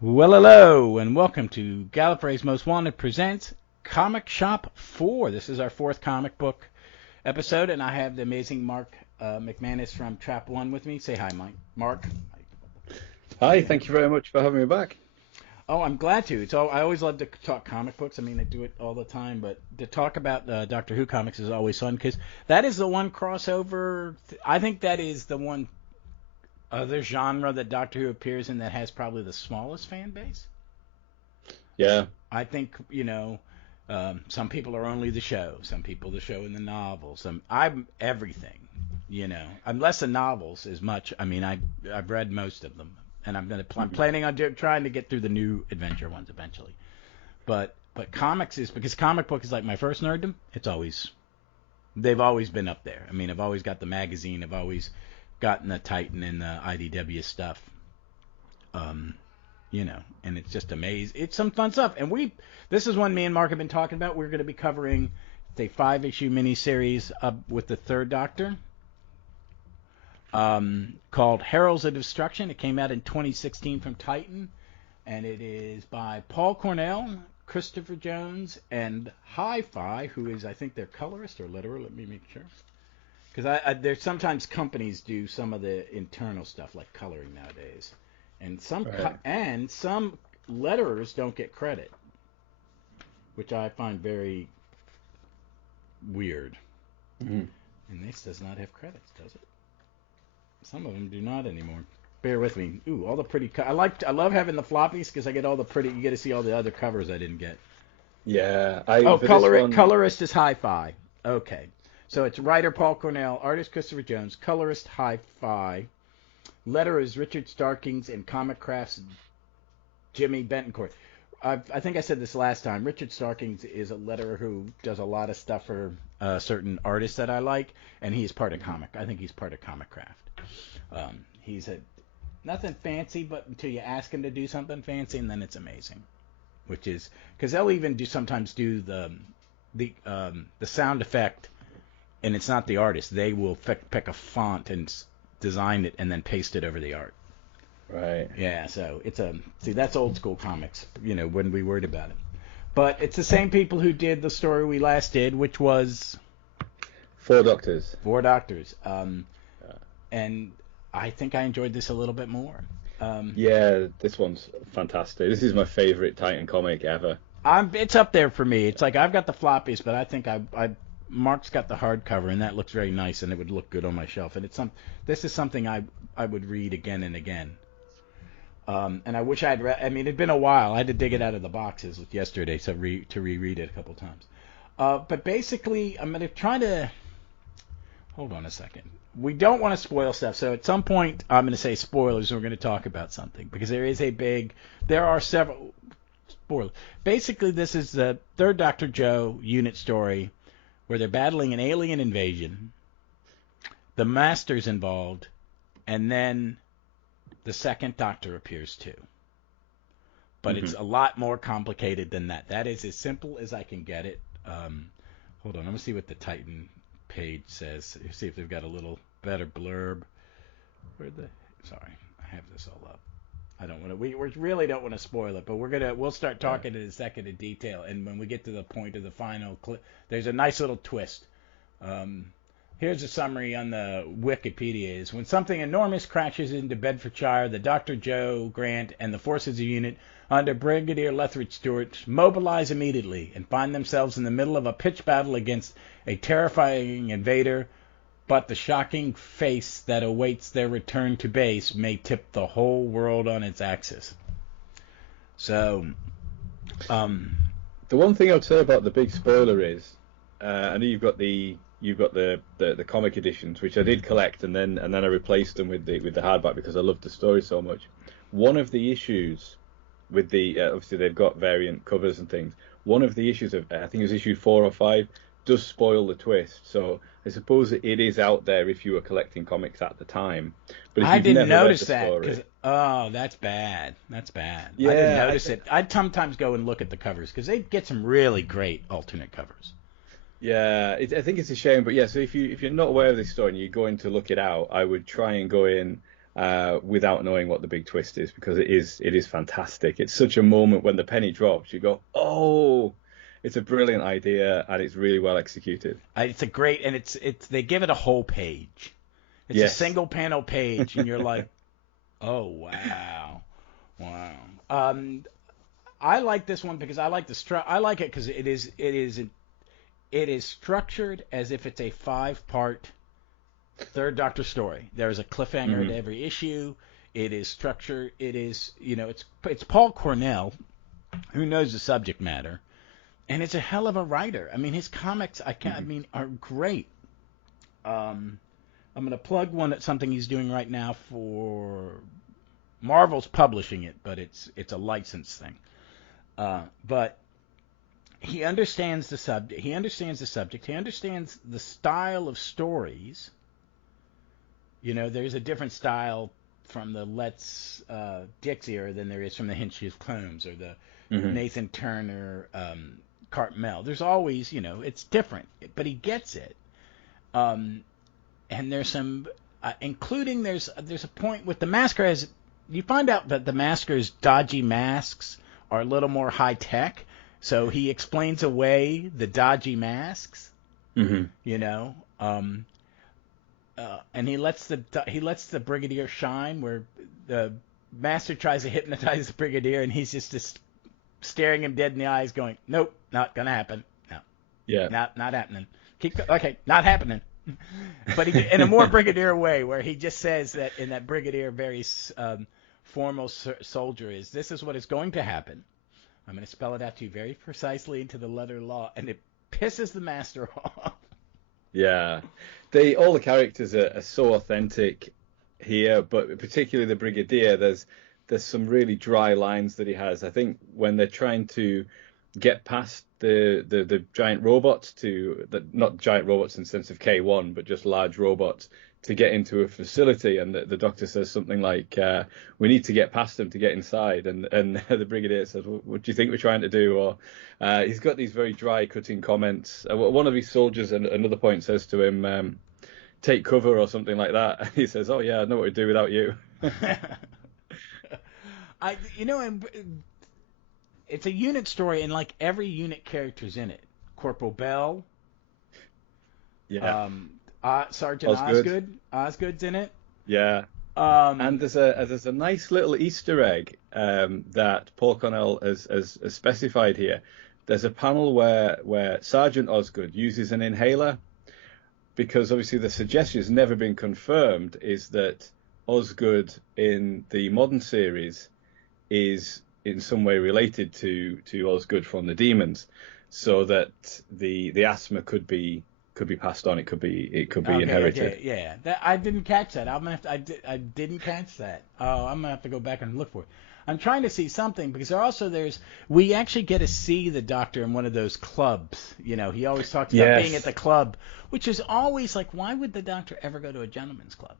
Well, hello, and welcome to Gallifrey's Most Wanted presents Comic Shop 4. This is our fourth comic book episode, and I have the amazing Mark McManus from Trap One with me. Say hi, Mike. Mark. Hi, thank you very much for having me back. Oh, I'm glad to. I always love to talk comic books. I mean, I do it all the time, but to talk about Doctor Who comics is always fun because that is the one crossover. I think that is the one other genre that Doctor Who appears in that has probably the smallest fan base. Yeah, I think, some people are only the show. Some people the show in the novel. I'm everything. I'm less of novels as much. I mean, I've read most of them, and I'm planning on trying to get through the new adventure ones eventually. But comics is because comic book is like my first nerddom. They've always been up there. I mean, I've always got the magazine. I've always gotten the Titan and the IDW stuff. And it's just amazing. It's some fun stuff. And this is one me and Mark have been talking about. We're going to be covering a 5-issue miniseries with the Third Doctor called Heralds of Destruction. It came out in 2016 from Titan, and it is by Paul Cornel, Christopher Jones, and Hi-Fi, who is, I think, their colorist or letterer. Let me make sure. Because there's sometimes companies do some of the internal stuff like coloring nowadays. And some letterers don't get credit, which I find very weird. Mm-hmm. And this does not have credits, does it? Some of them do not anymore. Bear with me. Ooh, all the pretty. I love having the floppies because I get all the pretty. You get to see all the other covers I didn't get. Yeah. Colorist is Hi-Fi. Okay, so it's writer Paul Cornell, artist Christopher Jones, colorist Hi-Fi. Letter is Richard Starkings and Comic Crafts Jimmy Bentoncourt. I think I said this last time. Richard Starkings is a letterer who does a lot of stuff for certain artists that I like, and he's part of Comic. I think he's part of Comic Craft. He's nothing fancy, but until you ask him to do something fancy, and then it's amazing. Which is because they'll even sometimes do the sound effect, and it's not the artist. They will pick a font and design it and then paste it over the art. Right. Yeah, so that's old school comics, when we worried about it. But it's the same people who did the story we last did, which was Four Doctors. Four Doctors. And I think I enjoyed this a little bit more. Yeah, this one's fantastic. This is my favorite Titan comic ever. It's up there for me. It's like I've got the floppies, but I think Mark's got the hardcover, and that looks very nice, and it would look good on my shelf. And this is something I would read again and again. And I wish I'd read. I mean, it'd been a while. I had to dig it out of the boxes yesterday to reread it a couple times. But basically, I'm going to try to. Hold on a second. We don't want to spoil stuff, so at some point I'm going to say spoilers, and we're going to talk about something because there are several spoilers. Basically, this is the Third Doctor Joe unit story, where they're battling an alien invasion, the Master's involved, and then the second Doctor appears too. But It's a lot more complicated than that. That is as simple as I can get it. Hold on, I'm going to see what the Titan page says. See if they've got a little better blurb. Sorry, I have this all up. I don't want to. We really don't want to spoil it, but we'll start talking in a second in detail. And when we get to the point of the final clip, there's a nice little twist. Here's a summary on the Wikipedia: is when something enormous crashes into Bedfordshire, the Dr. Joe Grant and the forces of the unit under Brigadier Lethbridge Stewart mobilize immediately and find themselves in the middle of a pitched battle against a terrifying invader. But the shocking face that awaits their return to base may tip the whole world on its axis. So, the one thing I'd say about the big spoiler is, I know you've got the comic editions, which I did collect, and then I replaced them with the hardback because I loved the story so much. One of the issues with obviously they've got variant covers and things. One of the issues of I think it was issue 4 or 5 does spoil the twist. So I suppose it is out there if you were collecting comics at the time. But if I you've didn't never notice read the that story, that's bad. That's bad. Yeah, I didn't notice it. I'd sometimes go and look at the covers because they get some really great alternate covers. Yeah, I think it's a shame, but yeah. So if you're not aware of this story and you're going to look it out, I would try and go in without knowing what the big twist is, because it is fantastic. It's such a moment when the penny drops. You go, oh, it's a brilliant idea, and it's really well executed. It's a great, and it's they give it a whole page. It's a Yes. single panel page, and you're like, oh wow, wow. I like this one because I like I like it because it is structured as if it's a 5-part Third Doctor story. There is a cliffhanger at every issue. It is structured. It is, it's Paul Cornell, who knows the subject matter, and it's a hell of a writer. I mean, his comics, are great. I'm gonna plug something he's doing right now for Marvel's publishing it, but it's a license thing. But he understands the subject. He understands the style of stories. There's a different style from the Let's Dix era than there is from the Hinch's Clones or the Nathan Turner Cartmel. There's always, it's different, but he gets it. And there's some, including there's a point with the Masker. You find out that the Masker's dodgy masks are a little more high tech, so he explains away the dodgy masks. And he lets the Brigadier shine, where the Master tries to hypnotize the Brigadier, and he's just staring him dead in the eyes, going, "Nope, not gonna happen. No, Yeah, not happening. Not happening." But in a more Brigadier way, where he just says that in that Brigadier very formal soldier this is what is going to happen. I'm going to spell it out to you very precisely into the letter law, and it pisses the Master off. yeah. All the characters are so authentic here, but particularly the Brigadier. There's some really dry lines that he has. I think when they're trying to get past the giant robots not giant robots in the sense of K1, but just large robots, to get into a facility, and the Doctor says something like, "We need to get past them to get inside," and the Brigadier says, "What do you think we're trying to do?" Or he's got these very dry, cutting comments. One of his soldiers at another point says to him, "Take cover," or something like that. And he says, "Oh yeah, I know what to do without you." It's a unit story, and like every unit character's in it. Corporal Bell. Yeah. Sergeant Osgood's in it. Yeah. And there's a nice little Easter egg that Paul Cornell has specified here. There's a panel where Sergeant Osgood uses an inhaler, because obviously the suggestion has never been confirmed, is that Osgood in the modern series is in some way related to Osgood from the Demons, so that the asthma could be passed on. It could be inherited. Okay, yeah. I didn't catch that. I didn't catch that. Oh, I'm gonna have to go back and look for it. I'm trying to see something, because we actually get to see the Doctor in one of those clubs. He always talks about being at the club, which is always like, why would the Doctor ever go to a gentleman's club?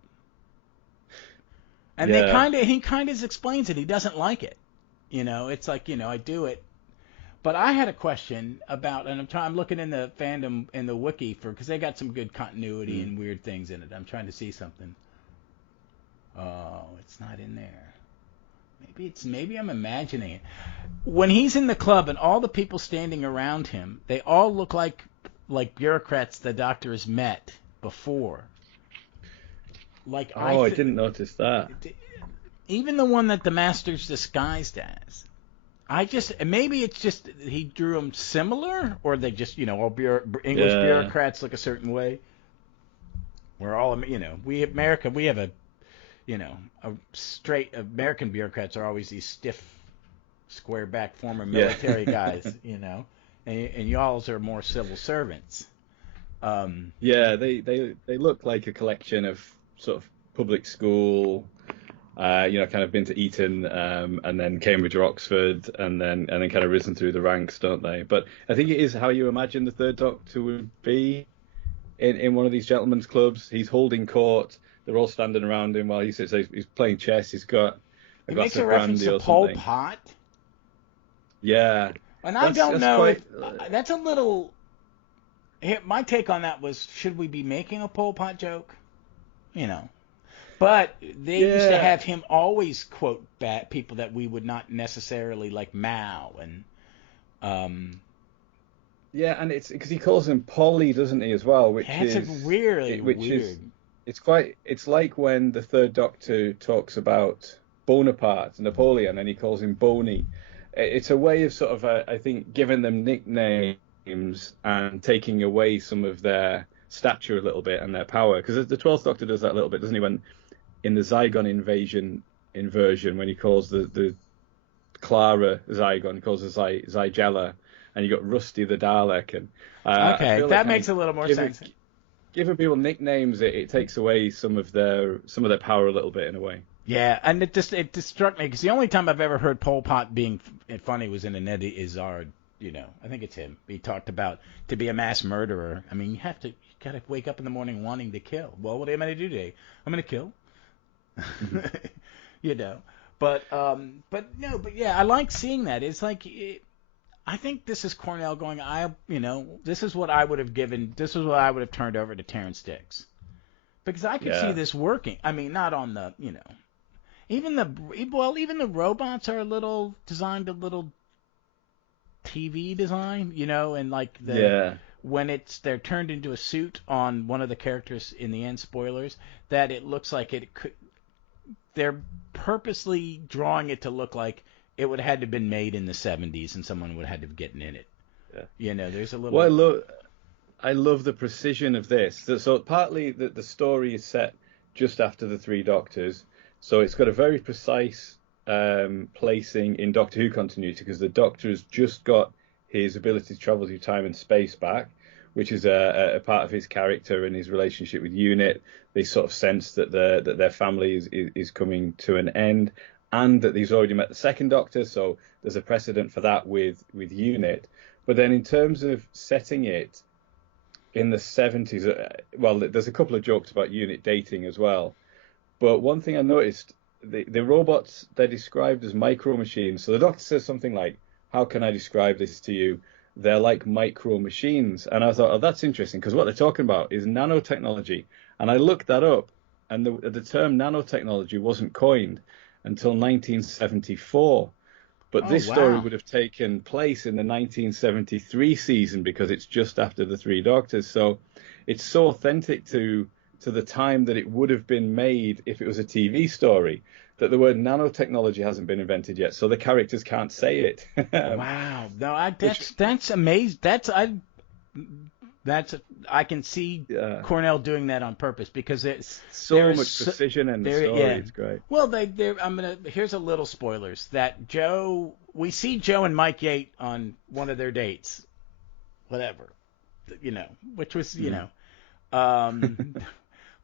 And he kind of explains it. He doesn't like it. It's like, I do it. But I had a question about, and I'm looking in the fandom, in the wiki, because they got some good continuity and weird things in it. I'm trying to see something. Oh, it's not in there. Maybe I'm imagining it. When he's in the club and all the people standing around him, they all look like bureaucrats the Doctor has met before. I didn't notice that. Even the one that the Master's disguised as. Maybe it's just he drew them similar, or they just, all English bureaucrats look a certain way. We're all, we have a straight American bureaucrats are always these stiff, square back former military guys, and y'all's are more civil servants. They look like a collection of sort of public school, kind of been to Eton, and then Cambridge or Oxford, and then kind of risen through the ranks, don't they? But I think it is how you imagine the Third Doctor would be in one of these gentlemen's clubs. He's holding court. They're all standing around him while he sits. He's playing chess. He's got a glass of brandy or something. Pol Pot. Yeah. And I don't know that's a little. My take on that was, should we be making a Pol Pot joke? But they used to have him always quote people that we would not necessarily like, Mao and Yeah, and it's because he calls him Polly, doesn't he, as well, which that's is really which weird. is it's like when the Third Doctor talks about Bonaparte, Napoleon, and he calls him Boney. It's a way of sort of I think giving them nicknames and taking away some of their stature a little bit and their power, because the 12th Doctor does that a little bit, doesn't he, when in the Zygon inversion, when he calls the Clara Zygon, he calls her Zygella, and you got Rusty the Dalek, and Okay, that like makes a little more sense. Giving people nicknames, it takes away some of their power a little bit in a way. Yeah, and it just struck me because the only time I've ever heard Pol Pot being funny was in an Eddie Izzard. I think it's him. He talked about to be a mass murderer. I mean, you gotta wake up in the morning wanting to kill. Well, what am I gonna do today? I'm gonna kill. But yeah, I like seeing that. It's like I think this is Cornell going. This is what I would have given. This is what I would have turned over to Terrence Dicks, because I could see this working. I mean, not on the even the robots are designed a little TV design, and like when they're turned into a suit on one of the characters in the end, spoilers, that it looks like they're purposely drawing it to look like it would have had to have been made in the 70s and someone would have had to have gotten in it. Yeah. There's a little... Well, I love the precision of this. So partly the story is set just after the Three Doctors, so it's got a very precise placing in Doctor Who continuity, because the Doctor has just got his ability to travel through time and space back, which is a part of his character and his relationship with UNIT. They sort of sense that their family is coming to an end, and that he's already met the Second Doctor, so there's a precedent for that with UNIT. But then in terms of setting it in the 70s, there's a couple of jokes about UNIT dating as well. But one thing I noticed, the robots, they're described as micro machines. So the Doctor says something like, "How can I describe this to you? They're like micro machines." And I thought, that's interesting, because what they're talking about is nanotechnology. And I looked that up, and the term nanotechnology wasn't coined until 1974. But this story would have taken place in the 1973 season, because it's just after the Three Doctors. So it's so authentic to the time that it would have been made if it was a TV story, that the word nanotechnology hasn't been invented yet, so the characters can't say it. Wow. No, that's amazing. I can see Cornell doing that on purpose, because it's so much precision in the story. Yeah. It's great. Well, here's a little spoilers that we see Joe and Mike Yates on one of their dates, whatever, which was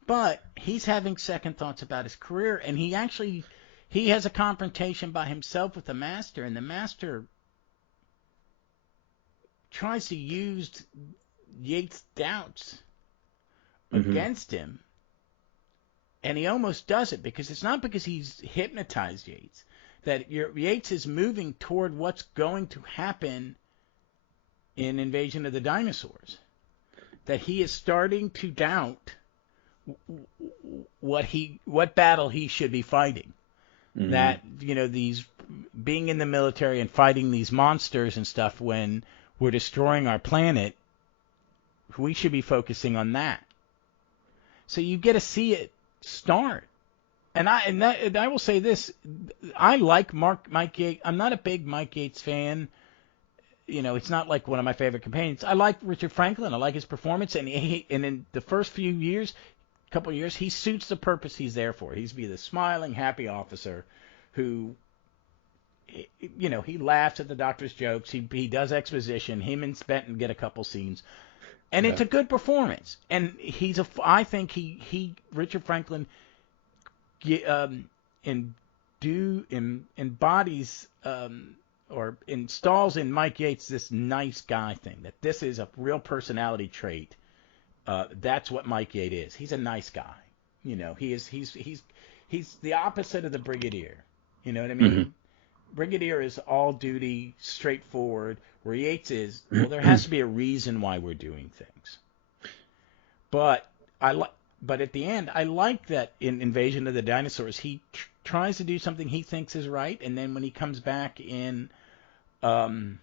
but he's having second thoughts about his career, and he has a confrontation by himself with the Master, and the Master tries to use Yates' doubts against him, and he almost does it, because it's not because he's hypnotized Yates, that Yates is moving toward what's going to happen in Invasion of the Dinosaurs, that he is starting to doubt what battle he should be fighting. That these being in the military and fighting these monsters and stuff, when we're destroying our planet, we should be focusing on that. So you get to see it start. And I will say this: I like Mike Yates. I'm not a big Mike Yates fan. It's not like one of my favorite companions. I like Richard Franklin. I like his performance, and in the first couple of years, he suits the purpose he's there for. He's the smiling, happy officer who, he laughs at the Doctor's jokes. He does exposition. Him and Benton get a couple scenes, and it's a good performance. And I think Richard Franklin embodies or installs in Mike Yates this nice guy thing, that this is a real personality trait. That's what Mike Yates is. He's a nice guy. He's the opposite of the Brigadier. You know what I mean? Mm-hmm. Brigadier is all duty, straightforward, where Yates is, well, there has to be a reason why we're doing things. But But at the end, I like that in Invasion of the Dinosaurs, he tries to do something he thinks is right, and then when he comes back in Planet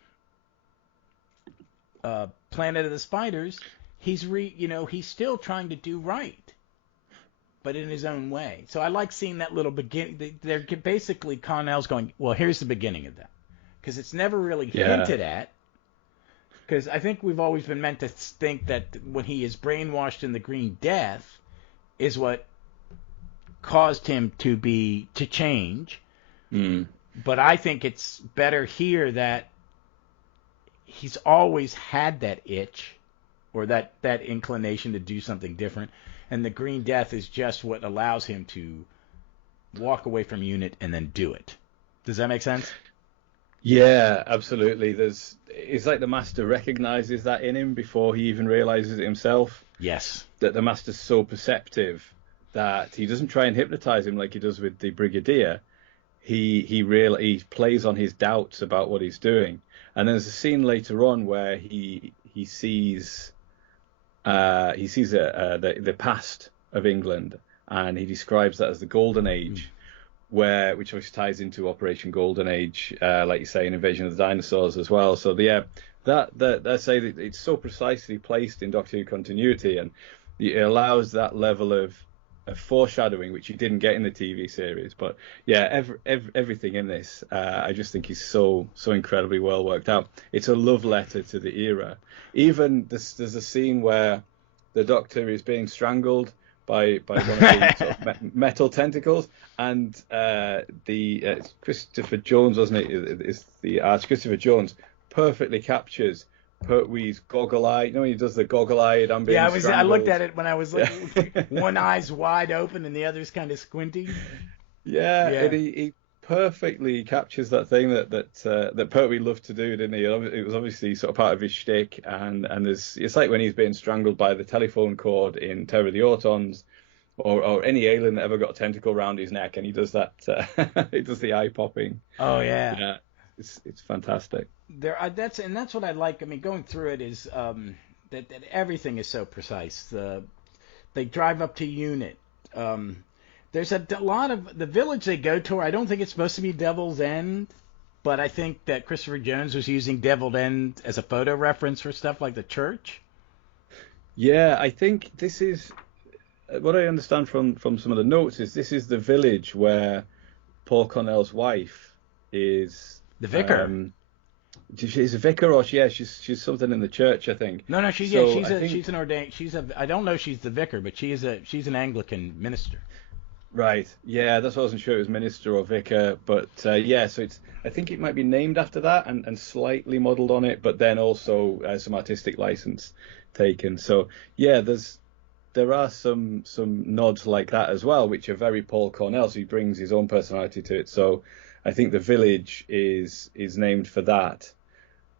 of the Spiders, he's still trying to do right, but in his own way. So I like seeing that little beginning. They're basically, Cornell's going, well, here's the beginning of that, because it's never really hinted at. Because I think we've always been meant to think that when he is brainwashed in the Green Death is what caused him to change. Mm. But I think it's better here that he's always had that itch or that inclination to do something different. And the Green Death is just what allows him to walk away from UNIT and then do it. Does that make sense? Yeah, absolutely. It's like the Master recognizes that in him before he even realizes it himself. Yes. That the Master's so perceptive that he doesn't try and hypnotize him like he does with the Brigadier. He plays on his doubts about what he's doing. And there's a scene later on where he sees the past of England, and he describes that as the Golden Age. Which obviously ties into Operation Golden Age, like you say, in Invasion of the Dinosaurs as well. So that I say that it's so precisely placed in Doctor Who continuity, and it allows that level of foreshadowing, which you didn't get in the TV series. But yeah, everything in this, I just think is so incredibly well worked out. It's a love letter to the era. Even there's a scene where the Doctor is being strangled by one of the sort of metal tentacles, and Christopher Jones, wasn't it? Is the Arch Christopher Jones perfectly captures Pertwee's goggle eye. You know when he does the goggle-eyed, I'm being strangled. I looked at it when I was looking. One eye's wide open and the other's kind of squinty. Yeah. And he perfectly captures that thing that Pertwee loved to do, didn't he? It was obviously sort of part of his shtick, and it's like when he's being strangled by the telephone cord in Terror of the Autons, or any alien that ever got a tentacle around his neck, and he does that. He does the eye popping. Oh yeah. Yeah, it's fantastic. That's what I like. I mean, going through it is that everything is so precise. They drive up to UNIT. There's a lot of the village they go to. I don't think it's supposed to be Devil's End, but I think that Christopher Jones was using Devil's End as a photo reference for stuff like the church. Yeah, I think this is what I understand from some of the notes is this is the village where Paul Cornell's wife is the vicar. She's a vicar, or she's something in the church, I think. No, she's an ordained. I don't know if she's the vicar, but she's an Anglican minister. Right. Yeah, that's what I wasn't sure it was minister or vicar, but so I think it might be named after that and slightly modelled on it, but then also some artistic license taken. So yeah, there are some nods like that as well, which are very Paul Cornell. So he brings his own personality to it. So I think the village is named for that,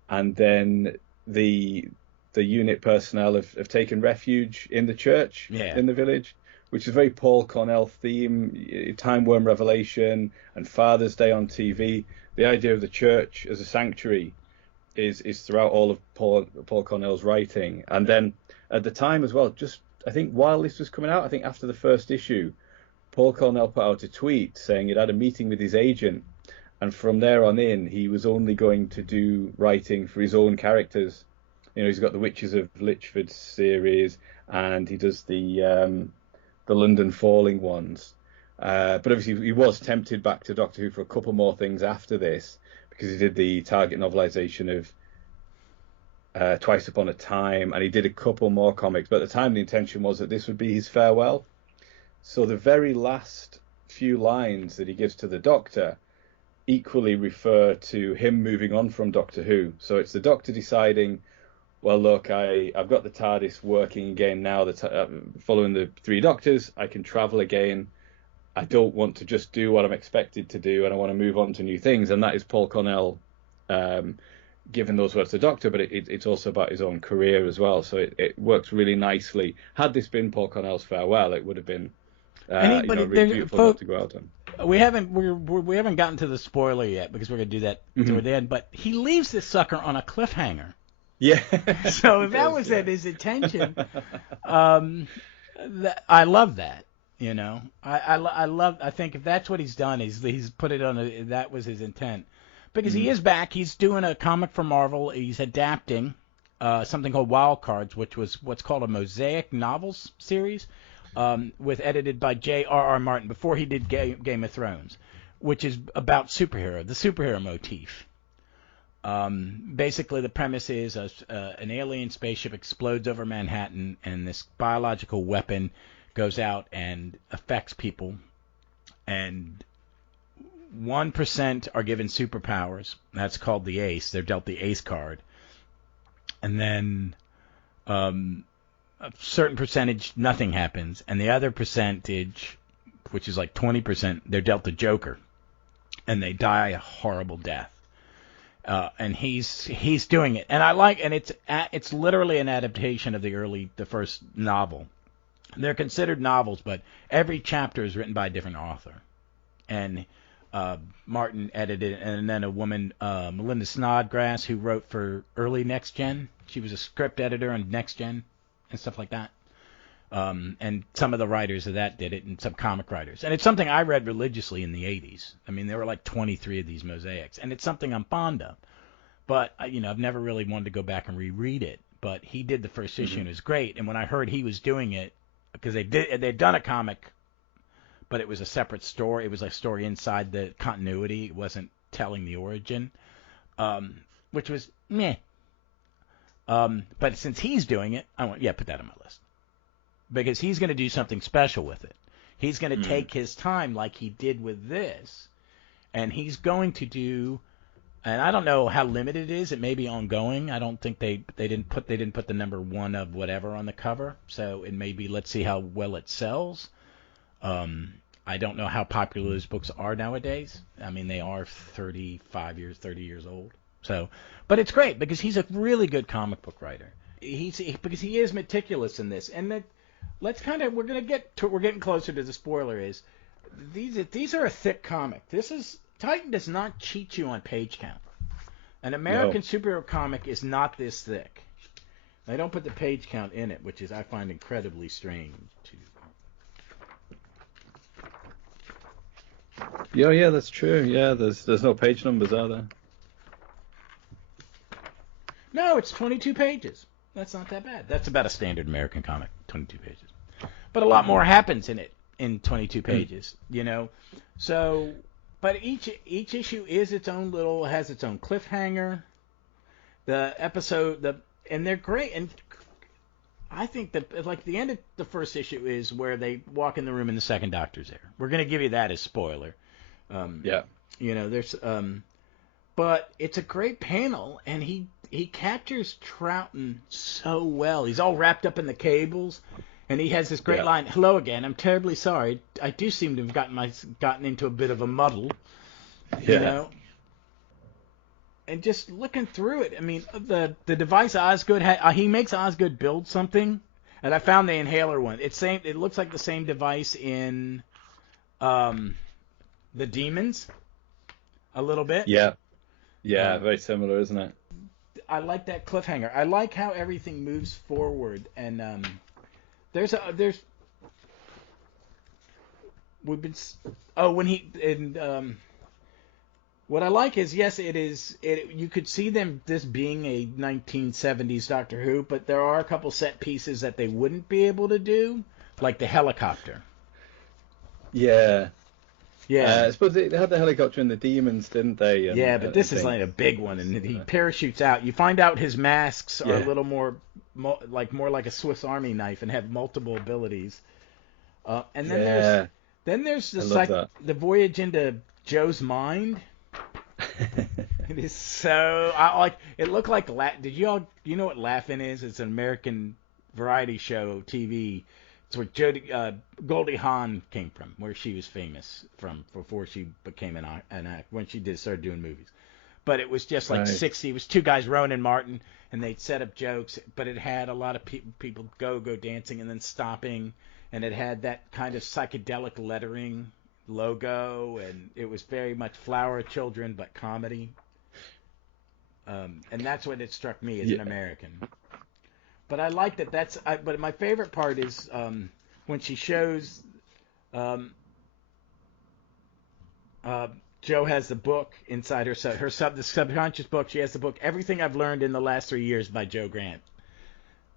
and then the UNIT personnel have taken refuge in the church in the village, which is a very Paul Cornell theme, Time Worm Revelation and Father's Day on TV. The idea of the church as a sanctuary is throughout all of Paul Cornell's writing. And then at the time as well, just I think while this was coming out, I think after the first issue, Paul Cornell put out a tweet saying he'd had a meeting with his agent, and from there on in, he was only going to do writing for his own characters. You know, he's got the Witches of Lichford series, and he does the London Falling ones. But obviously he was tempted back to Doctor Who for a couple more things after this, because he did the Target novelisation of Twice Upon a Time, and he did a couple more comics. But at the time the intention was that this would be his farewell. So the very last few lines that he gives to the Doctor equally refer to him moving on from Doctor Who. So it's the Doctor deciding, well, look, I've got the TARDIS working again now. Following the three Doctors, I can travel again. I don't want to just do what I'm expected to do, and I want to move on to new things. And that is Paul Cornell giving those words to the Doctor, but it's also about his own career as well. So it works really nicely. Had this been Paul Cornell's farewell, it would have been really beautiful not to go out on. We haven't gotten to the spoiler yet, because we're going to do that toward the end. But he leaves this sucker on a cliffhanger. Yeah. So if that was at his intention, I love that. You know, I love. I think if that's what he's done, he's put it on. That was his intent, because he is back. He's doing a comic for Marvel. He's adapting something called Wild Cards, which was what's called a mosaic novels series, with edited by J.R.R. Martin before he did Game of Thrones, which is about the superhero motif. Basically, the premise is an alien spaceship explodes over Manhattan, and this biological weapon goes out and affects people, and 1% are given superpowers. That's called the Ace. They're dealt the Ace card. And then a certain percentage, nothing happens. And the other percentage, which is like 20%, they're dealt the Joker. And they die a horrible death. And he's doing it. And I like, and it's literally an adaptation of the first novel. They're considered novels, but every chapter is written by a different author. And Martin edited it, and then a woman, Melinda Snodgrass, who wrote for early Next Gen. She was a script editor on Next Gen and stuff like that. And some of the writers of that did it, and some comic writers. And it's something I read religiously in the 80s. I mean, there were like 23 of these mosaics, and it's something I'm fond of. But, I've never really wanted to go back and reread it. But he did the first issue, and it was great. And when I heard he was doing it, because they'd done a comic, but it was a separate story. It was a story inside the continuity. It wasn't telling the origin, which was meh. But since he's doing it, I want put that on my list, because he's going to do something special with it. He's going to take his time like he did with this, and he's going to do. And I don't know how limited it is. It may be ongoing. I don't think they didn't put the number 1 of whatever on the cover. So it may be, let's see how well it sells. I don't know how popular those books are nowadays. I mean, they are 30 years old. So, but it's great because he's a really good comic book writer. Because he is meticulous in this. And we're getting closer to the spoiler. These are a thick comic. Titan does not cheat you on page count. An American superhero comic is not this thick. They don't put the page count in it, which I find incredibly strange. Yeah, that's true. Yeah, there's no page numbers, are there? No, it's 22 pages. That's not that bad. That's about a standard American comic, 22 pages. But a lot more happens in it in 22 pages, So... But each issue is has its own cliffhanger. The episode, and they're great. And I think that like the end of the first issue is where they walk in the room and the second Doctor's there. We're going to give you that as spoiler. There's but it's a great panel, and he captures Troughton so well. He's all wrapped up in the cables. And he has this great line, "Hello again. I'm terribly sorry. I do seem to have gotten into a bit of a muddle." And just looking through it, I mean, the device Osgood he makes Osgood build something, and I found the inhaler one. It looks like the same device in the Demons, a little bit. Yeah, very similar, isn't it? I like that cliffhanger. I like how everything moves forward, and what I like is, yes, you could see this being a 1970s Doctor Who, but there are a couple set pieces that they wouldn't be able to do, like the helicopter. Yeah. I suppose they had the helicopter in the Demons, didn't they? But this is like a big one, and he parachutes out. You find out his masks are a little more like a Swiss Army knife and have multiple abilities. And then there's the voyage into Joe's mind. It is so it looked like did you know what Laugh-In is? It's an American variety show TV. It's where Goldie Hawn came from, where she was famous from before she became an act when she started doing movies. But it was just like 60. It was two guys, Rowan and Martin, and they'd set up jokes. But it had a lot of people go dancing and then stopping, and it had that kind of psychedelic lettering logo, and it was very much Flower of Children but comedy. And that's what it struck me as an American. But I like that. But my favorite part is when she shows Joe has the book inside her the subconscious book. She has the book, Everything I've Learned in the Last 3 Years by Joe Grant.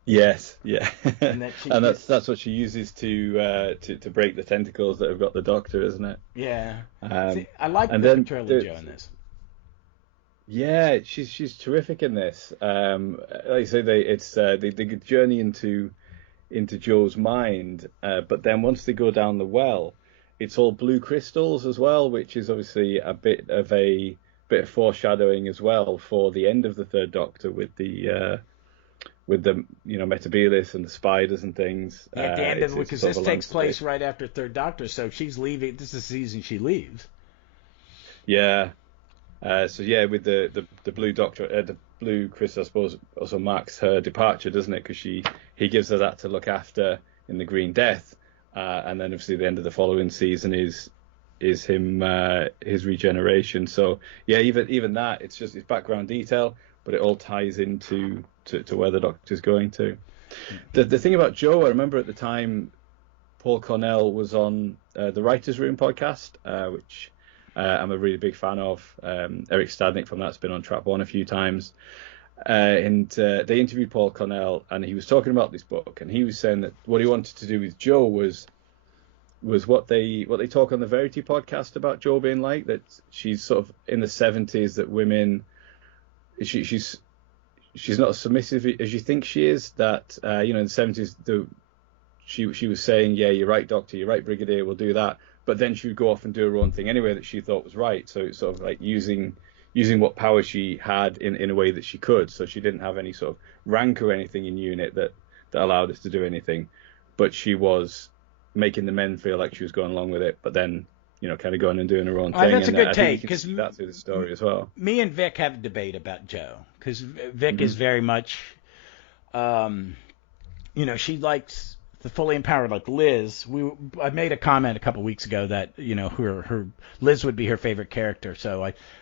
Yes, yeah, And that's what she uses to break the tentacles that have got the Doctor, isn't it? Yeah. Um, I like and the then portrayal of Joe in this. Yeah, she's terrific in this. Like I say, they journey into Joe's mind, but then once they go down the well, it's all blue crystals as well, which is obviously a bit of foreshadowing as well for the end of the Third Doctor with the Metabolus and the spiders and things. Yeah, at the end of it, because this takes place landscape. right after Third Doctor, so she's leaving. This is the season she leaves. Yeah. So yeah, with the blue Doctor, the blue crystal, I suppose, also marks her departure, doesn't it? Because he gives her that to look after in the Green Death, and then obviously the end of the following season is him his regeneration. So yeah, even that, it's background detail, but it all ties into to where the Doctor's going to. The thing about Joe, I remember at the time, Paul Cornell was on the Writers' Room podcast, which I'm a really big fan of. Eric Stadnick from that's been on Trap One a few times. And they interviewed Paul Cornell, and he was talking about this book, and he was saying that what he wanted to do with Joe was what they talk on the Verity podcast about Joe being like, that she's sort of in the 70s, that women, she's not as submissive as you think she is, that in the 70s she was saying, yeah, you're right, Doctor, you're right, Brigadier, we'll do that. But then she would go off and do her own thing anyway that she thought was right. So it's sort of like using what power she had in a way that she could. So she didn't have any sort of rank or anything in unit that allowed us to do anything. But she was making the men feel like she was going along with it, but then, kind of going and doing her own thing. That's a good take, because that's through the story as well. Me and Vic have a debate about Joe, because Vic is very much, she likes the fully empowered, like Liz. I made a comment a couple weeks ago that her Liz would be her favorite character.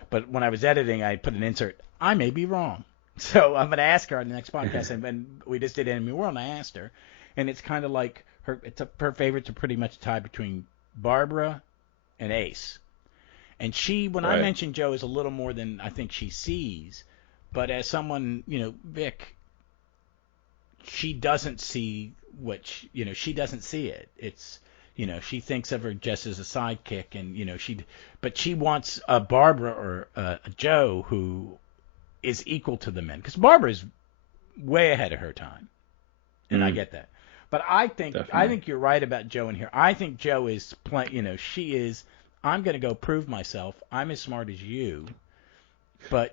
But when I was editing, I put an insert. I may be wrong, so I'm going to ask her on the next podcast. and we just did Enemy World, and I asked her, and it's kind of like her favorites are pretty much tied between Barbara and Ace. And when I mentioned Joe, is a little more than I think she sees. But as someone, Vic, she doesn't see she doesn't see it. It's, she thinks of her just as a sidekick, and, but she wants a Barbara or a Joe who is equal to the men, because Barbara's way ahead of her time. And I get that. But I think you're right about Joe in here. I think Joe is she is, I'm going to go prove myself. I'm as smart as you. But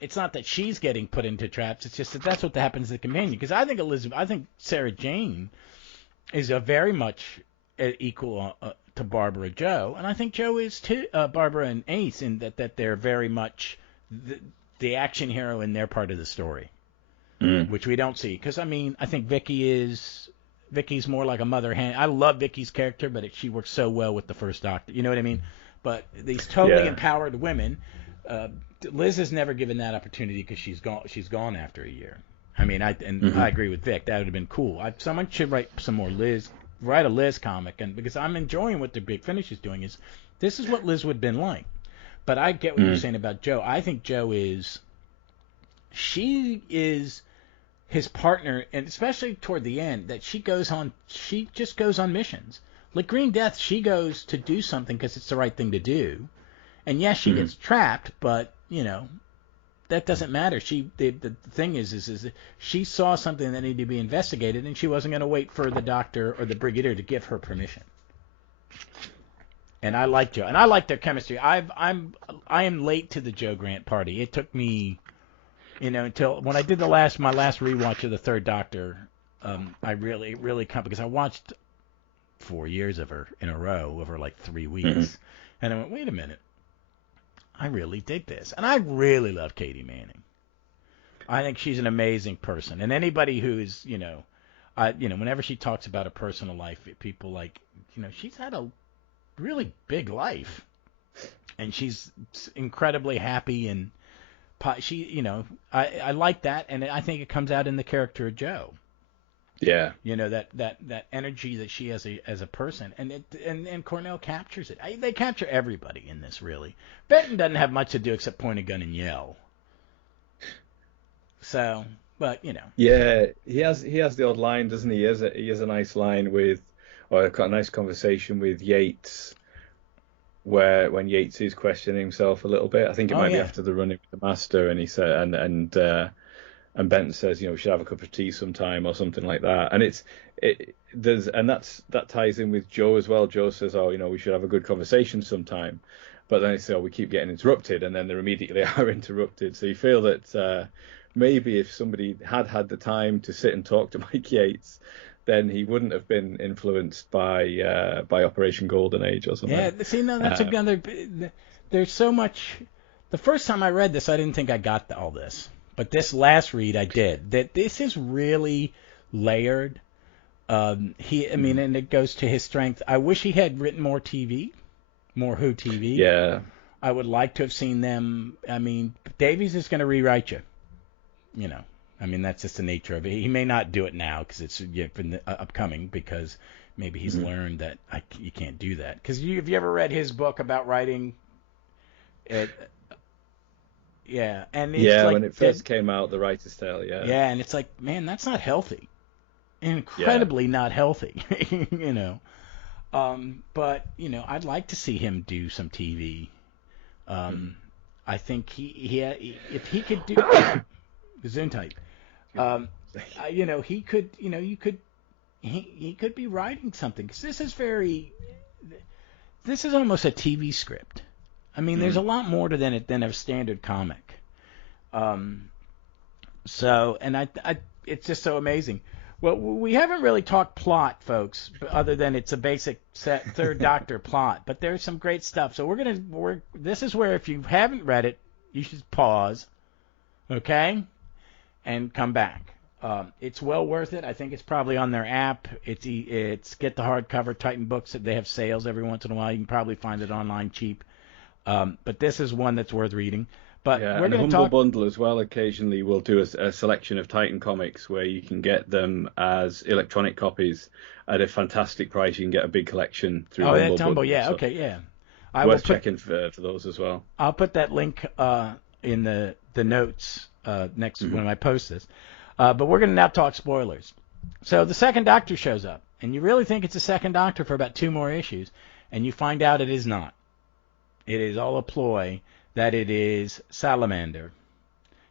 it's not that she's getting put into traps. It's just that's what happens to the companion. Because I think Sarah Jane is a very much equal to Barbara Joe, and I think Joe is too. Barbara and Ace, in that they're very much the action hero in their part of the story, which we don't see. Because I think Vicky's more like a mother hen. I love Vicky's character, but she works so well with the First Doctor. You know what I mean? But these totally empowered women. Liz has never given that opportunity because she's gone after a year. I agree with Vic. That would have been cool. Someone should write a Liz comic, and because I'm enjoying what the Big Finish is doing, this is what Liz would have been like. But I get what you're saying about Joe. I think Joe she is his partner, and especially toward the end, that she just goes on missions. Like Green Death, she goes to do something because it's the right thing to do. And yes, she gets trapped, but that doesn't matter. The thing is she saw something that needed to be investigated, and she wasn't going to wait for the Doctor or the Brigadier to give her permission. And I like Joe, and I like their chemistry. I am late to the Joe Grant party. It took me, until when I did my last rewatch of the Third Doctor, I really come, because I watched 4 years of her in a row over like 3 weeks, and I went, wait a minute. I really dig this. And I really love Katie Manning. I think she's an amazing person. And anybody who's, whenever she talks about her personal life, people she's had a really big life. And she's incredibly happy, and I like that, and I think it comes out in the character of Joe. Yeah. You know, that energy that she has as a person, and Cornell captures it. They capture everybody in this, really. Benton doesn't have much to do except point a gun and yell. So, but you know. Yeah, he has the odd line, doesn't he? He has a nice line with, or a nice conversation with Yates, where when Yates is questioning himself a little bit. I think it Oh might be yeah. after the run-in with the master, and he said, and Benton says, we should have a cup of tea sometime or something like that. And that ties in with Joe as well. Joe says, we should have a good conversation sometime. But then they say, we keep getting interrupted, and then they immediately are interrupted. So you feel that maybe if somebody had the time to sit and talk to Mike Yates, then he wouldn't have been influenced by Operation Golden Age or something. Yeah. See, no, that's another. There's so much. The first time I read this, I didn't think I got all this. But this last read, I did. That this is really layered. And it goes to his strength. I wish he had written more TV, more Who TV. Yeah. I would like to have seen them. I mean, Davies is going to rewrite you. You know, I mean, that's just the nature of it. He may not do it now because it's upcoming, because maybe he's learned that you can't do that. Because have you ever read his book about writing? Yeah, and it's like, when it first came out, The Writer's Tale, yeah. Yeah, and it's like, man, that's not healthy. Incredibly not healthy, you know. But, I'd like to see him do some TV. I think if he could do Gesundheit, he could be writing something. 'Cause this is almost a TV script. I mean, there's a lot more to it than a standard comic. It's just so amazing. Well, we haven't really talked plot, folks, other than it's a basic Third Doctor plot. But there's some great stuff. So this is where, if you haven't read it, you should pause, okay, and come back. It's well worth it. I think it's probably on their app. It's get the hardcover Titan books. They have sales every once in a while. You can probably find it online cheap. But this is one that's worth reading. But we're and going to Humble talk. Bundle as well. Occasionally, we'll do a selection of Titan comics where you can get them as electronic copies at a fantastic price. You can get a big collection through Humble That's Humble. Bundle. Yeah. So Okay. Yeah. worth checking for those as well. I'll put that link in the notes next when I post this. But we're going to now talk spoilers. So the second Doctor shows up, and you really think it's the second Doctor for about 2 more issues, and you find out it is not. It is all a ploy. That it is Salamander.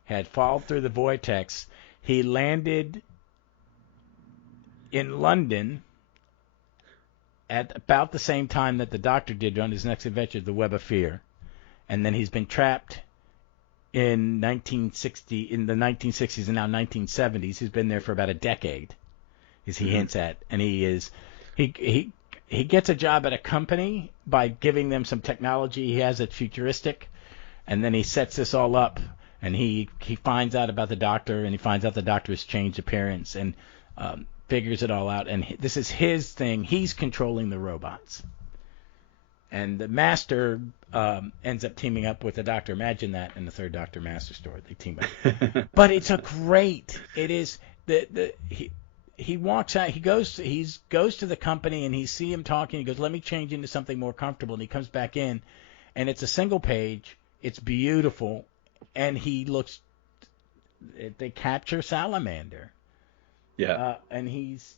Had fallen through the vortex. He landed in London at about the same time that the Doctor did on his next adventure, the Web of Fear. And then he's been trapped in the 1960s and now 1970s. He's been there for about a decade, as he hints at. And he gets a job at a company by giving them some technology he has that's futuristic. And then he sets this all up, and he finds out about the Doctor, and he finds out the Doctor has changed appearance, and figures it all out. And this is his thing. He's controlling the robots. And the Master ends up teaming up with the Doctor. Imagine that in the Third Doctor Master story. They team up. But it's it is he walks out. He goes to the company, and he see him talking. He goes, "Let me change into something more comfortable." And he comes back in, and it's a single page. It's beautiful, and they capture Salamander. Yeah. And he's...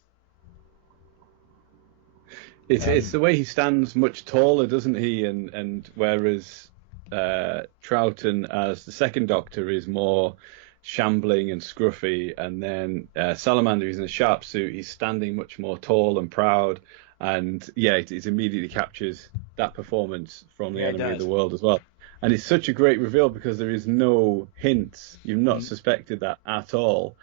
It's the way he stands much taller, doesn't he? And whereas Troughton as the second Doctor is more shambling and scruffy, and then Salamander is in a sharp suit, he's standing much more tall and proud. And it immediately captures that performance from the Enemy of the World as well. And it's such a great reveal because there is no hint. You've not suspected that at all.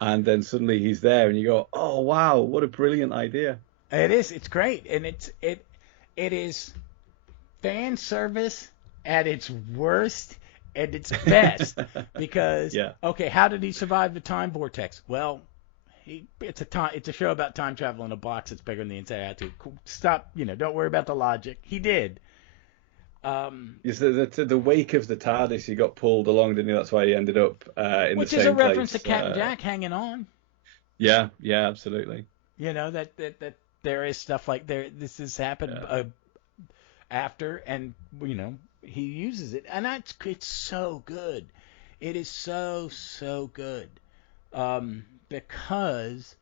And then suddenly he's there and you go, oh, wow, what a brilliant idea. It is. It's great. And it is fan service at its worst and its best. Because, okay, how did he survive the time vortex? Well, it's a show about time travel in a box that's bigger than the entire attitude. Stop, don't worry about the logic. He did. The wake of the TARDIS, he got pulled along, didn't he? That's why he ended up in the same place. Which is a reference to Captain Jack hanging on. Yeah, yeah, absolutely. That there is stuff like this has happened Yeah. after, and he uses it, and it's so good. It is so good, because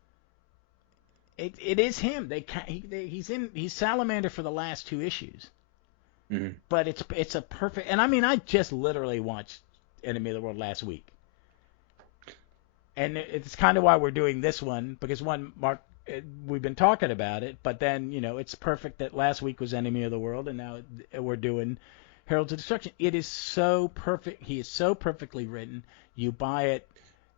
it is him. He's Salamander for the last two issues, Mhm. but it's a perfect. And I mean, I just literally watched Enemy of the World last week, and it's kind of why we're doing this one, because one, Mark, we've been talking about it, but then it's perfect that last week was Enemy of the World, and now we're doing Heralds of Destruction. It is so perfect. He is so perfectly written. You buy it.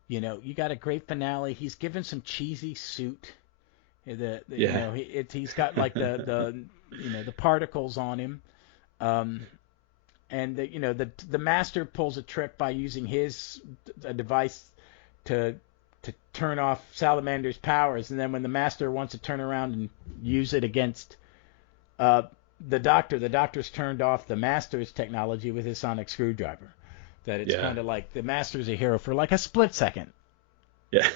You got a great finale. He's given some cheesy suit. Yeah. He's got like the particles on him. And the master pulls a trick by using a device to turn off Salamander's powers, and then when the master wants to turn around and use it against the doctor's turned off the master's technology with his sonic screwdriver. That it's Yeah. kind of like the master's a hero for like a split second. Yeah.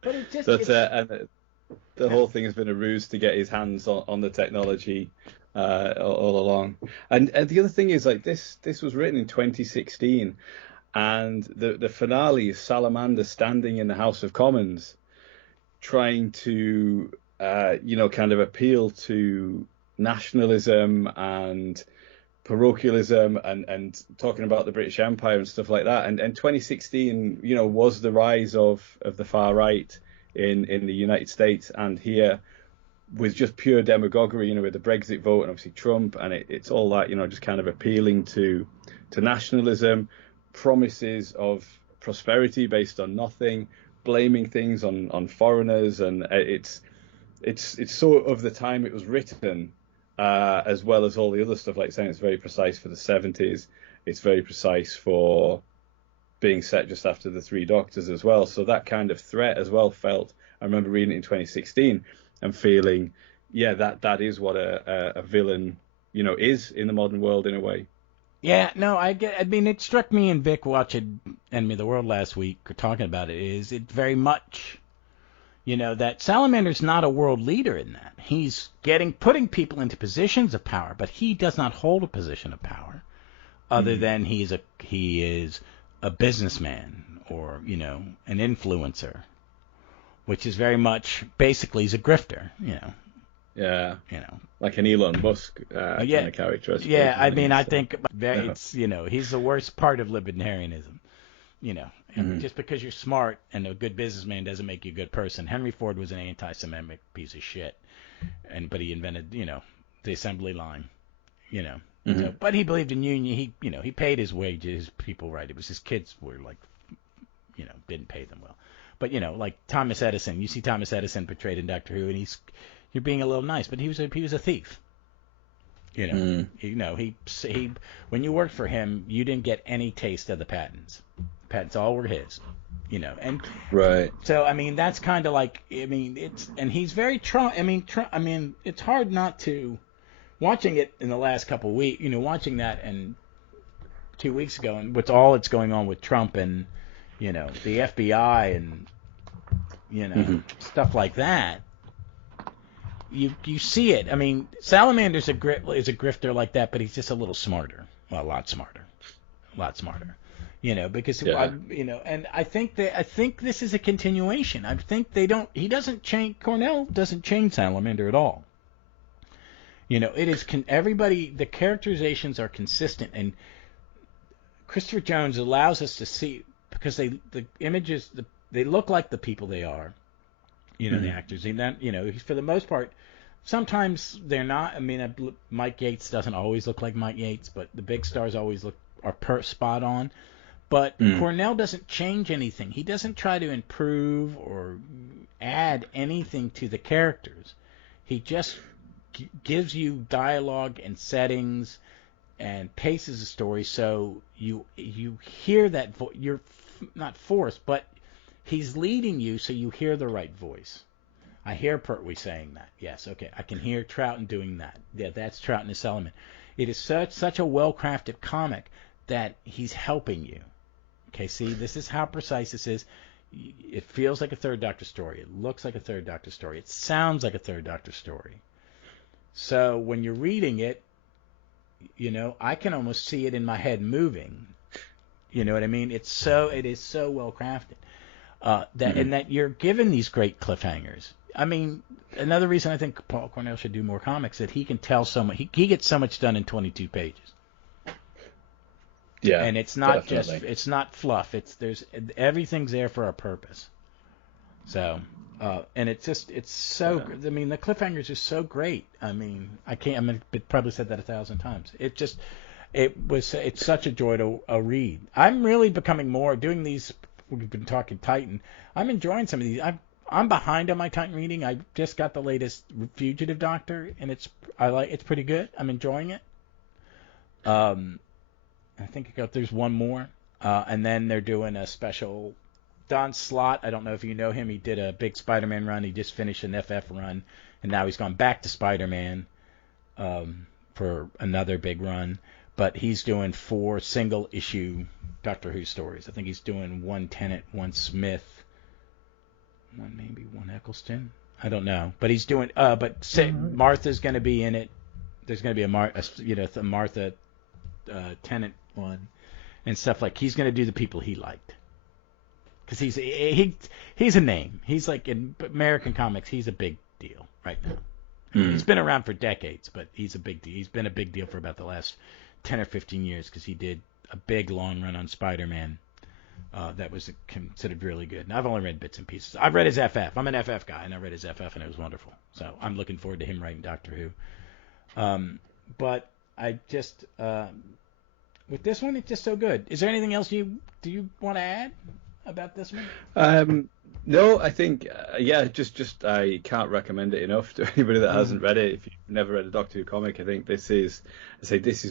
But it just That's it's and the whole thing has been a ruse to get his hands on the technology all along. And the other thing is, like, this was written in 2016, and the finale is Salamander standing in the House of Commons trying to kind of appeal to nationalism and parochialism and talking about the British Empire and stuff like that. And 2016, was the rise of the far right in the United States, and here with just pure demagoguery, with the Brexit vote and obviously Trump, and it's all that, just kind of appealing to nationalism, promises of prosperity based on nothing, blaming things on foreigners, and it's so of the time it was written, as well as all the other stuff, like saying it's very precise for the 70s. It's very precise for being set just after the Three Doctors as well. So that kind of threat as well felt. I remember reading it in 2016 and feeling, yeah, that is what a villain, is in the modern world in a way. Yeah, no, I get. I mean, it struck me and Vic watching Enemy of the World last week, talking about it. Is it very much, that Salamander's not a world leader in that. He's putting people into positions of power, but he does not hold a position of power, other than he is a businessman or an influencer, which is very much basically he's a grifter. Yeah, You know. like an Elon Musk Yeah, kind of character, I suppose. yeah. I Isn't he? mean, I So, think it's he's the worst part of libertarianism. And mhm. just because you're smart and a good businessman doesn't make you a good person. Henry Ford was an anti-Semitic piece of shit, but he invented the assembly line. Mhm. But he believed in union. He paid his wages, his people right. It was his kids were like didn't pay them well. But like Thomas Edison, you see Thomas Edison portrayed in Doctor Who, and you're being a little nice, but he was a thief. Mm. He when you worked for him, you didn't get any taste of the patents. Patents all were his. And Right. so I mean that's kind of like and he's very I mean it's hard not to watching it in the last couple of weeks. Watching that and 2 weeks ago, and with all that's going on with Trump and the FBI and Mhm. stuff like that. You see it. I mean, Salamander's is a grifter like that, but he's just a little smarter. Well, a lot smarter. A lot smarter. Because Yeah. and I think this is a continuation. I think he doesn't change. Cornell doesn't change Salamander at all. It is everybody. The characterizations are consistent, and Christopher Jones allows us to see, because the images they look like the people they are. The Mhm. actors. And then for the most part, sometimes they're not. I mean, Mike Yates doesn't always look like Mike Yates, but the big stars always are spot on. But Mm. Cornell doesn't change anything. He doesn't try to improve or add anything to the characters. He just gives you dialogue and settings and paces the story so you hear that you're not forced, but he's leading you so you hear the right voice. I hear Pertwee saying that. Yes, okay. I can hear Troughton doing that. Yeah, that's Troughton and Solomon. It is such a well-crafted comic that he's helping you. Okay, see, this is how precise this is. it feels like a Third Doctor story. It looks like a Third Doctor story. It sounds like a Third Doctor story. So when you're reading it, I can almost see it in my head moving. You know what I mean? It is so well crafted. And that you're given these great cliffhangers. I mean, another reason I think Paul Cornel should do more comics is that he can tell so much. He gets so much done in 22 pages. Yeah, and it's not definitely. it's not fluff. Everything's there for a purpose. So, and it's so. Yeah. I mean, the cliffhangers are so great. I mean, I probably said that 1,000 times. It's such a joy to read. I'm really becoming more doing these. We've been talking Titan. I'm enjoying some of these. I'm behind on my Titan reading. I just got the latest Fugitive Doctor, and it's pretty good. I'm enjoying it. I think there's one more, and then they're doing a special. Don Slott, I don't know if you know him. He did a big Spider-Man run. He just finished an FF run, and now he's gone back to Spider-Man for another big run. But he's doing 4 single-issue Doctor Who stories. I think he's doing 1 Tennant, 1 Smith, one Eccleston. I don't know, but he's doing. Martha's going to be in it. There's going to be a Martha Tennant one and stuff like. He's going to do the people he liked because he's a name. He's like in American comics. He's a big deal right now. He's been around for decades, but he's a big deal. He's been a big deal for about the last 10 or 15 years because he did a big long run on Spider-Man that was considered really good. And I've only read bits and pieces. I've read his FF. I'm an FF guy, and I read his FF, and it was wonderful. So I'm looking forward to him writing Doctor Who. But I just with this one, it's just so good. Is there anything else do you want to add about this one? No, I think just I can't recommend it enough to anybody that hasn't read it. If you've never read a Doctor Who comic, I think this is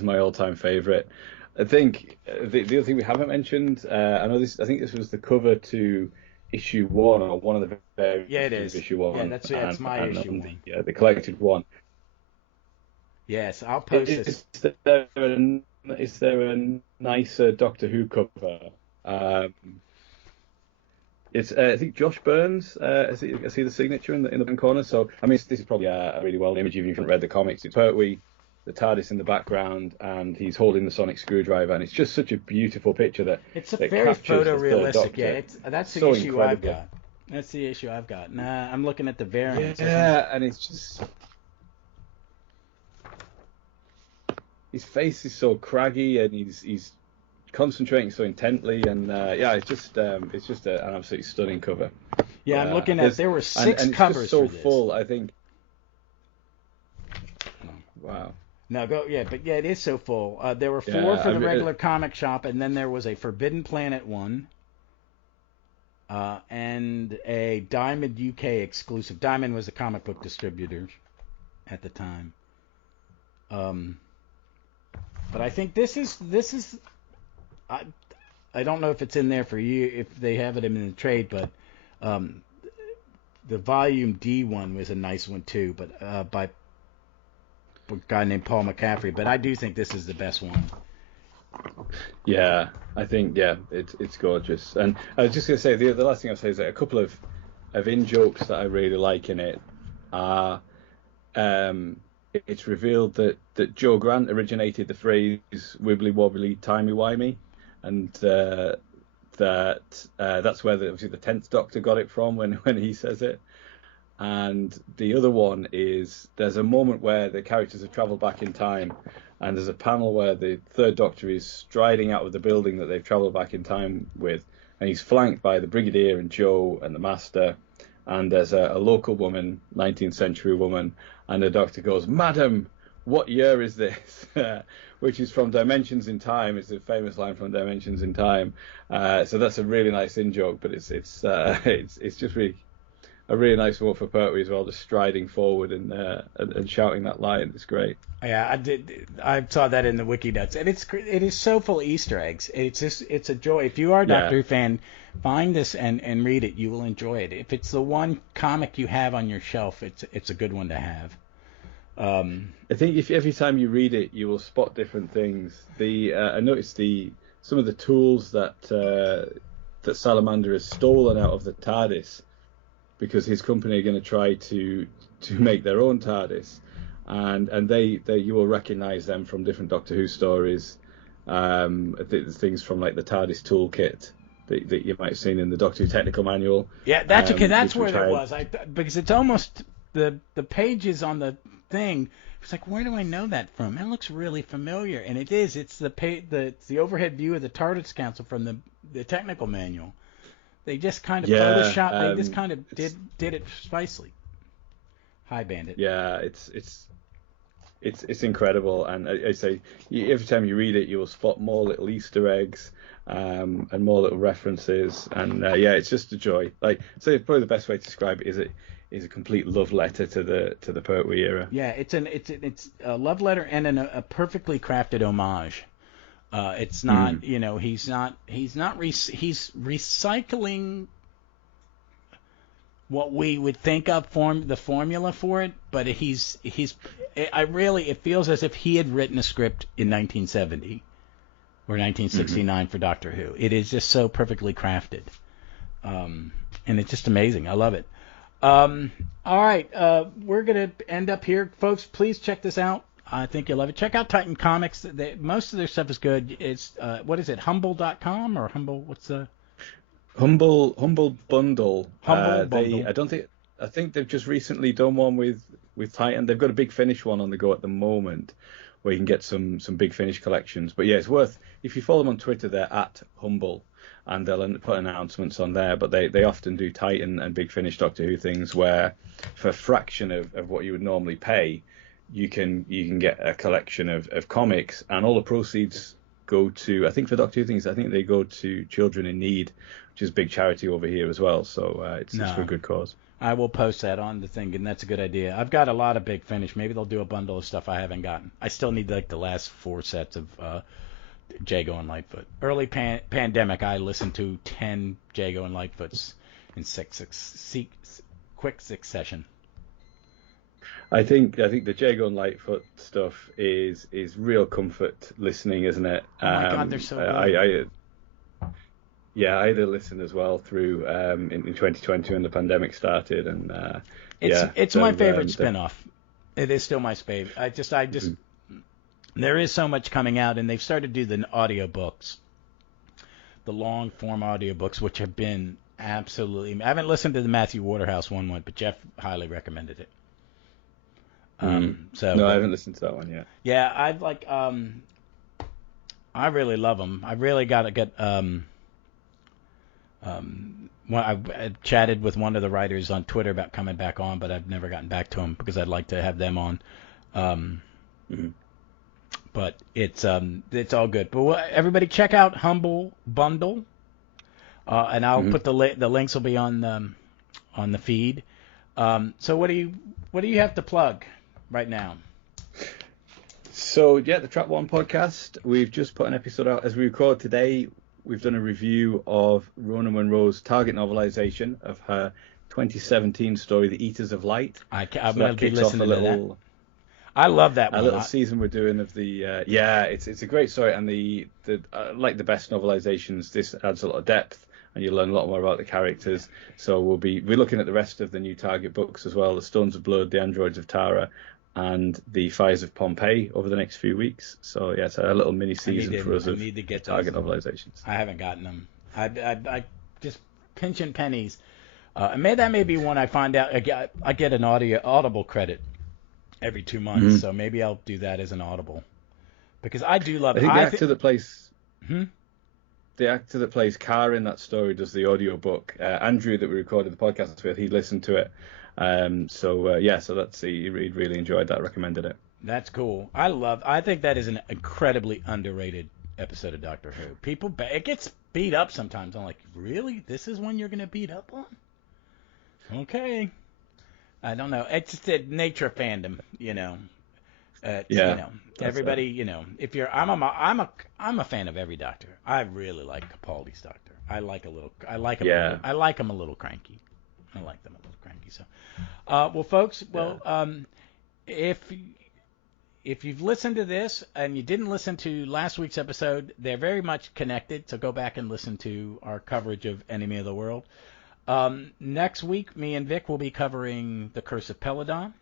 my all-time favorite. I think the other thing we haven't mentioned, I think this was the cover to issue 1 or one of the very it is issue 1. Yeah, that's my issue 1. The collected one. Yes, I'll post this. Is there a nicer Doctor Who cover? It's I think Josh Burns. I see the signature in the corner. So I mean, this is probably a really well image even if you haven't read the comics. It's Pertwee, the TARDIS in the background, and he's holding the sonic screwdriver, and it's just such a beautiful picture that it's very photorealistic. Yeah, that's the issue incredible. I've got. That's the issue I've got. Nah, I'm looking at the variants. Yeah, and it's just his face is so craggy, and he's concentrating so intently, and it's just an absolutely stunning cover. Yeah, I'm looking at. There were 6 covers it's just so for this. full. I think. Wow. No, it is so full. There were 4 for the regular comic shop, and then there was a Forbidden Planet one, and a Diamond UK exclusive. Diamond was a comic book distributor at the time. But I think this is. I don't know if it's in there for you, if they have it in the trade, but the Volume D one was a nice one too, but by a guy named Paul McCaffrey. But I do think this is the best one. Yeah, I think it's gorgeous. And I was just going to say the last thing I'll say is that a couple of in jokes that I really like in it are. It's revealed that Joe Grant originated the phrase "wibbly wobbly timey wimey," and that's where obviously the 10th Doctor got it from when he says it. And the other one is there's a moment where the characters have travelled back in time, and there's a panel where the 3rd Doctor is striding out of the building that they've travelled back in time with, and he's flanked by the Brigadier and Joe and the Master, and there's a local woman, 19th century woman, and the Doctor goes, "Madam, what year is this?" Which is from Dimensions in Time. It's a famous line from Dimensions in Time. So that's a really nice in-joke, but it's just really a really nice one for Pertwee as well, just striding forward and shouting that line. It's great. Yeah, I saw that in the Wiki Nuts, and it is so full of Easter eggs. It's a joy. If you are a Doctor Who fan, find this and read it. You will enjoy it. If it's the one comic you have on your shelf, it's a good one to have. I think if every time you read it, you will spot different things. I noticed some of the tools that that Salamander has stolen out of the TARDIS, because his company are going to try to make their own TARDIS, and they you will recognise them from different Doctor Who stories, things from like the TARDIS toolkit that you might have seen in the Doctor Who technical manual. Yeah, that's okay. That's where it was. Because it's almost the pages on the thing. It's like, where do I know that from? It looks really familiar, and it is. It's the overhead view of the TARDIS Council from the technical manual. They just kind of photoshopped. They just kind of did it spicely. Hi, Bandit. Yeah, it's incredible, and I say every time you read it, you will spot more little Easter eggs, and more little references, and it's just a joy. Like, so probably the best way to describe it is a complete love letter to the Pertwee era. Yeah, it's a love letter and a perfectly crafted homage. It's not, he's recycling what we would think of the formula for it, but it feels as if he had written a script in 1970 or 1969 for Doctor Who. It is just so perfectly crafted, and it's just amazing. I love it. All right, we're gonna end up here, folks. Please check this out. I think you'll love it. Check out Titan Comics. Most of their stuff is good. It's what is it? Humble.com or Humble? What's the Humble Bundle. Humble Bundle. I think they've just recently done one with Titan. They've got a Big Finish one on the go at the moment, where you can get some Big Finish collections. But yeah, it's worth, if you follow them on Twitter, they're at Humble, and they'll put announcements on there. But they often do Titan and Big Finish Doctor Who things where, for a fraction of what you would normally pay, you can get a collection of comics, and all the proceeds go to, I think for Doctor Who things, I think they go to Children in Need, which is a big charity over here as well. So it's for a good cause. I will post that on the thing, and that's a good idea. I've got a lot of Big Finish. Maybe they'll do a bundle of stuff I haven't gotten. I still need like the last 4 sets of Jago and Lightfoot. Early pandemic, I listened to 10 Jago and Lightfoots in quick succession. I think the Jago and Lightfoot stuff is real comfort listening, isn't it? Oh my God, they're so good. I had to listen as well through in 2020 when the pandemic started, and it's my favorite spin-off. It is still my favorite. I just there is so much coming out, and they've started to do the audiobooks, the long form audiobooks, which have been absolutely. I haven't listened to the Matthew Waterhouse one, but Jeff highly recommended it. I haven't listened to that one yet. Yeah, I really love them. I really got to get. I chatted with one of the writers on Twitter about coming back on, but I've never gotten back to him because I'd like to have them on. But it's all good. But everybody check out Humble Bundle, and I'll put the links will be on the feed. So what do you have to plug right now? So the Track One podcast. We've just put an episode out as we record today. We've done a review of Rona Munro's Target novelization of her 2017 story, The Eaters of Light. I'm going to be listening to that. I love that one. A little season we're doing of the it's a great story, and the like the best novelizations, this adds a lot of depth, and you learn a lot more about the characters. So we're looking at the rest of the new Target books as well, The Stones of Blood, The Androids of Tara, and The Fires of Pompeii over the next few weeks. So it's a little mini season for us of Target novelizations. I haven't gotten them. I just pinching pennies. That may be one I find out. I get an Audible credit every 2 months, so maybe I'll do that as an Audible, because I do love it. I think the actor that plays Car in that story does the audio book. Andrew, that we recorded the podcast with, he listened to it. So that's he really enjoyed that. Recommended it. That's cool. I think that is an incredibly underrated episode of Doctor Who. It gets beat up sometimes. I'm like, really? This is one you're gonna beat up on? Okay. I don't know. It's just the nature of fandom, everybody, if you're, I'm a fan of every Doctor. I really like Capaldi's Doctor. I like him a little cranky. So, well, folks, if if you've listened to this and you didn't listen to last week's episode, they're very much connected. So go back and listen to our coverage of Enemy of the World. Next week, me and Vic will be covering The Curse of Peladon,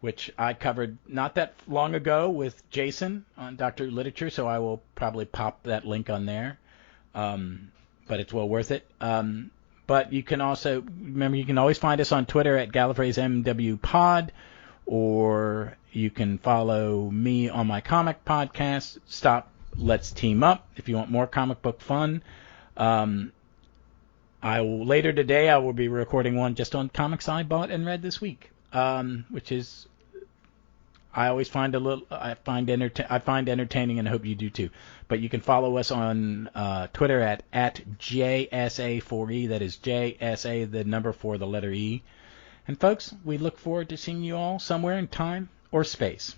which I covered not that long ago with Jason on Dr. Literature, so I will probably pop that link on there. But it's well worth it. But you can also, remember, you can always find us on Twitter at Gallifrey's MW Pod, or you can follow me on my comic podcast, Stop, Let's Team Up, if you want more comic book fun. Later today, I will be recording one just on comics I bought and read this week, which is, I always find I find entertaining, and I hope you do too. But you can follow us on Twitter at JSA4E. That is JSA, the number 4, the letter E. And folks, we look forward to seeing you all somewhere in time or space.